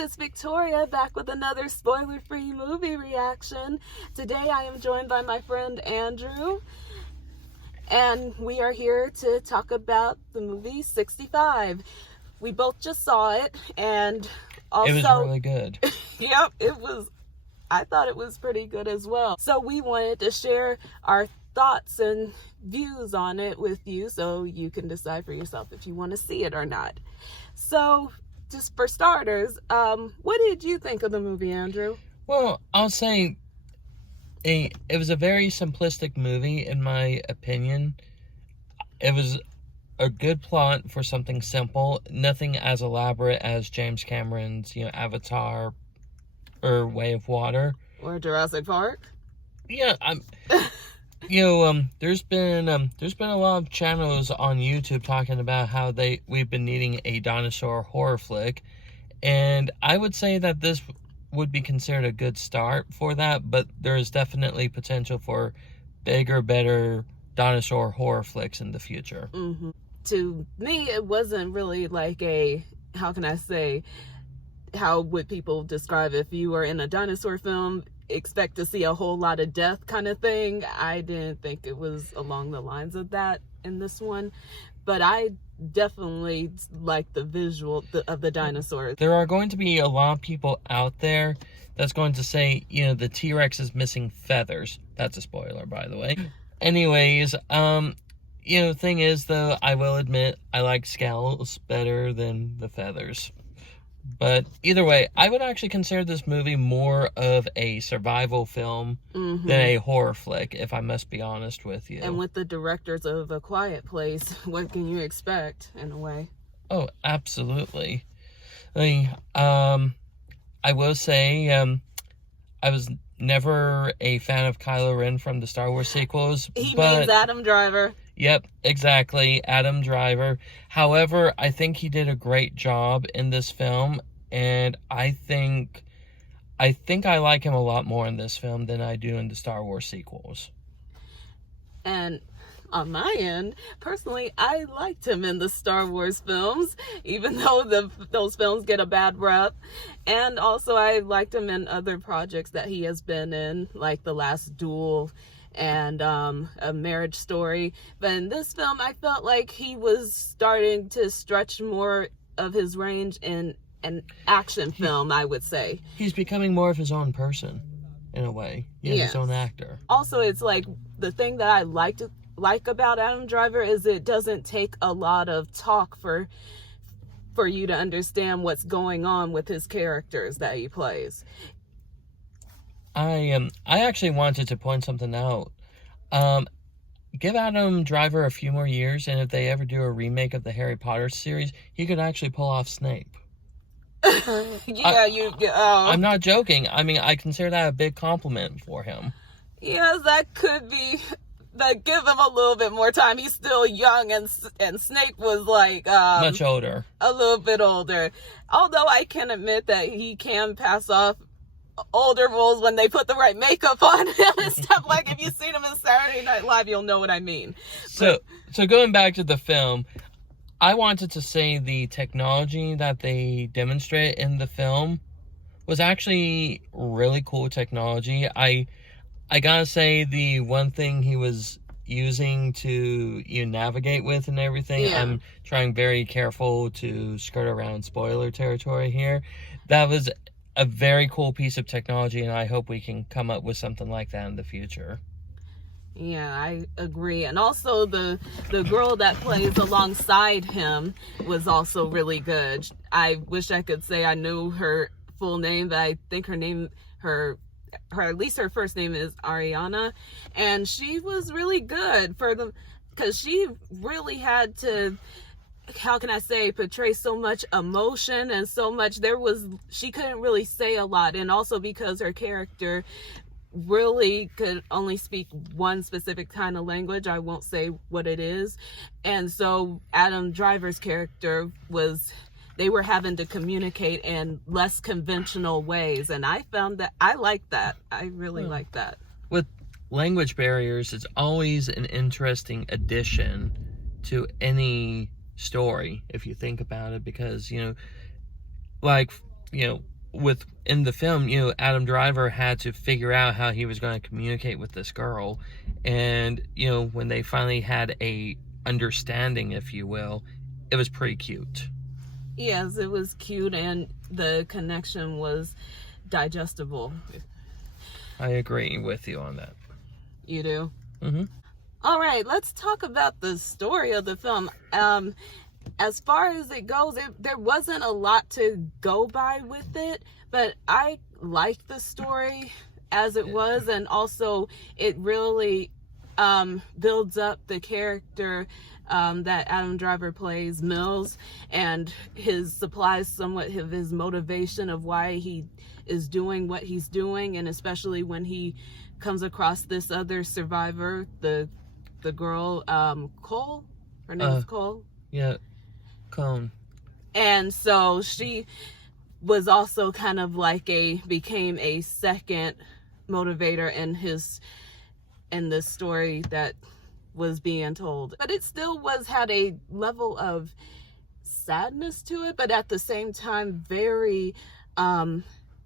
it's Victoria back with another spoiler-free movie reaction. Today I am joined by my friend Andrew, and we are here to talk about the movie 65. We both just saw it, and also... It was really good. Yep, I thought it was pretty good as well. So we wanted to share our thoughts and views on it with you so you can decide for yourself if you want to see it or not. So, just for starters, what did you think of the movie, Andrew? Well, I'll say it was a very simplistic movie, in my opinion. It was a good plot for something simple, nothing as elaborate as James Cameron's, Avatar or Way of Water. Or Jurassic Park? Yeah, there's been a lot of channels on YouTube talking about how we've been needing a dinosaur horror flick, and I would say that this would be considered a good start for that, but there is definitely potential for bigger, better dinosaur horror flicks in the future. Mm-hmm. To me, it wasn't really like how would people describe if you were in a dinosaur film, expect to see a whole lot of death kind of thing. I didn't think it was along the lines of that in this one, but I definitely like the visual of the dinosaurs. There are going to be a lot of people out there that's going to say, the T-Rex is missing feathers. That's a spoiler, by the way. Anyways, the thing is, though, I will admit I like scales better than the feathers. But either way, I would actually consider this movie more of a survival film than a horror flick, if I must be honest with you. And with the directors of A Quiet Place, what can you expect, in a way? Oh, absolutely. I will say, I was never a fan of Kylo Ren from the Star Wars sequels. He means Adam Driver. Yep, exactly, Adam Driver. However, I think he did a great job in this film, and I think I like him a lot more in this film than I do in the Star Wars sequels. And on my end, personally, I liked him in the Star Wars films, even though those films get a bad rep. And also, I liked him in other projects that he has been in, like The Last Duel and A Marriage Story. But in this film, I felt like he was starting to stretch more of his range in an action film, I would say. He's becoming more of his own person, in a way. His own actor. Also, it's like, the thing that I like about Adam Driver is it doesn't take a lot of talk for you to understand what's going on with his characters that he plays. I actually wanted to point something out. Give Adam Driver a few more years, and if they ever do a remake of the Harry Potter series, he could actually pull off Snape. I'm not joking. I mean, I consider that a big compliment for him. Yes, that could be. But give him a little bit more time. He's still young, and Snape was like much older, a little bit older. Although I can admit that he can pass off older roles when they put the right makeup on him and stuff. Like, if you've seen him in Saturday Night Live, you'll know what I mean. So going back to the film, I wanted to say the technology that they demonstrate in the film was actually really cool technology. I gotta say, the one thing he was using to navigate with and everything, I'm trying very careful to skirt around spoiler territory here. That was a very cool piece of technology, and I hope we can come up with something like that in the future. Yeah, I agree. And also the girl that plays alongside him was also really good. I wish I could say I knew her full name, but I think at least her first name is Ariana, and she was really good because she really had to, how can I say, portray so much emotion and so much. She couldn't really say a lot, and also because her character really could only speak one specific kind of language. I won't say what it is. And so Adam Driver's character they were having to communicate in less conventional ways, and I found that I like that. I really like that. With language barriers, it's always an interesting addition to any story, if you think about it, because like in the film, Adam Driver had to figure out how he was going to communicate with this girl. And, when they finally had a understanding, if you will, it was pretty cute. Yes, it was cute, and the connection was digestible. I agree with you on that. You do? Mm-hmm. All right, let's talk about the story of the film. As far as it goes, there wasn't a lot to go by with it, but I liked the story as it was, and also it really builds up the character that Adam Driver plays, Mills, and supplies somewhat of his motivation of why he is doing what he's doing, and especially when he comes across this other survivor, the girl, Cole. Her name is Cole. Yeah, Cone. And so she was also kind of like became a second motivator in this story that was being told. But it still had a level of sadness to it, but at the same time very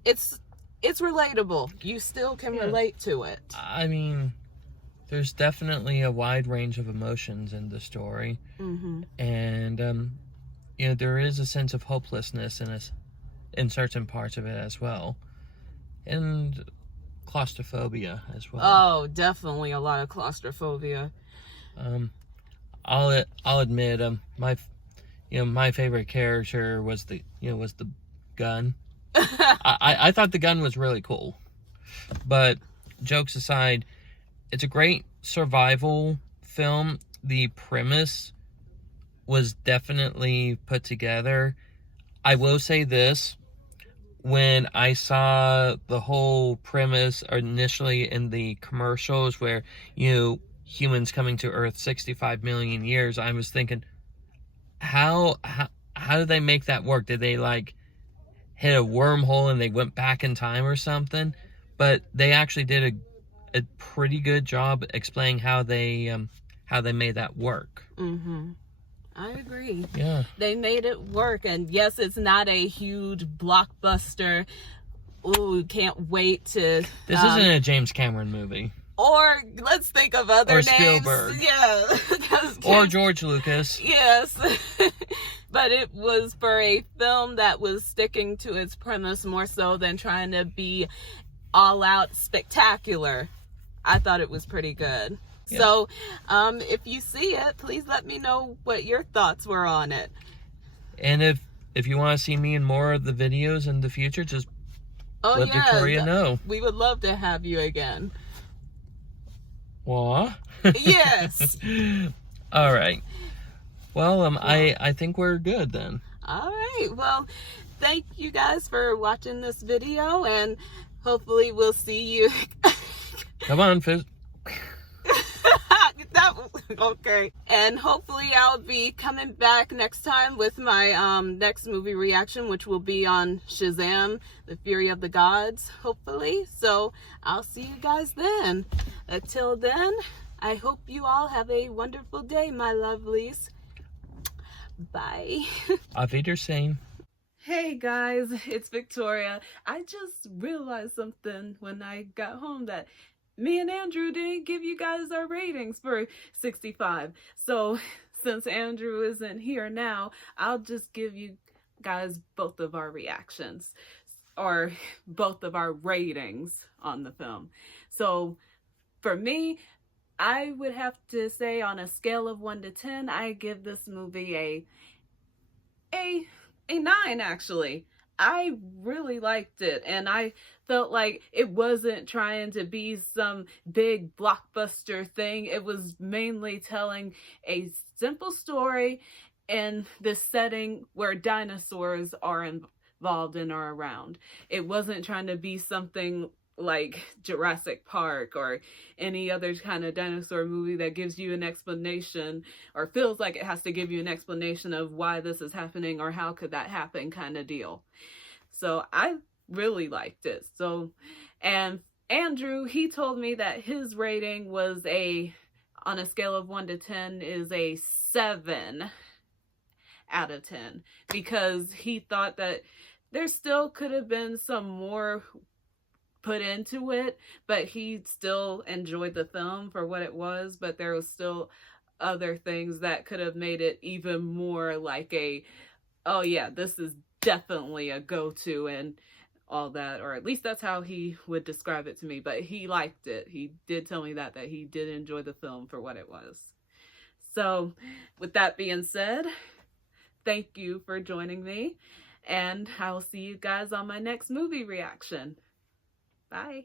it's relatable. You still can relate to it. I mean, there's definitely a wide range of emotions in the story. Mm-hmm. And there is a sense of hopelessness in certain parts of it as well, and claustrophobia as well. Oh, definitely a lot of claustrophobia. I'll admit, my favorite character was the gun. I thought the gun was really cool, but jokes aside, it's a great survival film. The premise was definitely put together. I will say this: when I saw the whole premise initially in the commercials where, humans coming to Earth 65 million years, I was thinking, how did they make that work? Did they hit a wormhole and they went back in time or something? But they actually did a pretty good job explaining how they made that work. Mm-hmm. I agree. Yeah. They made it work, and yes, it's not a huge blockbuster. Ooh, can't wait to... This isn't a James Cameron movie. Or let's think of other names. Spielberg. Yeah. Or George Lucas. Yes. But it was for a film that was sticking to its premise more so than trying to be all out spectacular. I thought it was pretty good. Yeah. So, if you see it, please let me know what your thoughts were on it. And if you want to see me in more of the videos in the future, just let Victoria know. We would love to have you again. What? Yes. All right. Well, I think we're good then. All right. Well, thank you guys for watching this video, and hopefully we'll see you. Come on, Fizz. Okay. And hopefully I'll be coming back next time with my next movie reaction, which will be on Shazam, The Fury of the Gods, hopefully. So I'll see you guys then. Until then, I hope you all have a wonderful day, my lovelies. Bye. Auf Wiedersehen. Hey guys, it's Victoria. I just realized something when I got home, that me and Andrew didn't give you guys our ratings for 65. So since Andrew isn't here now, I'll just give you guys both of our reactions, or both of our ratings on the film. So for me, I would have to say, on a scale of 1 to 10, I give this movie a 9, actually. I really liked it, and I felt like it wasn't trying to be some big blockbuster thing. It was mainly telling a simple story in this setting where dinosaurs are involved and are around. It wasn't trying to be something like Jurassic Park or any other kind of dinosaur movie that gives you an explanation, or feels like it has to give you an explanation of why this is happening or how could that happen kind of deal. So I really liked it. So, and Andrew, he told me that his rating was on a scale of 1 to 10 is a 7 out of 10, because he thought that there still could have been some more put into it, but he still enjoyed the film for what it was, but there was still other things that could have made it even more like a, oh yeah, this is definitely a go-to and all that, or at least that's how he would describe it to me. But he liked it. He did tell me that he did enjoy the film for what it was. So with that being said, thank you for joining me, and I will see you guys on my next movie reaction. Bye.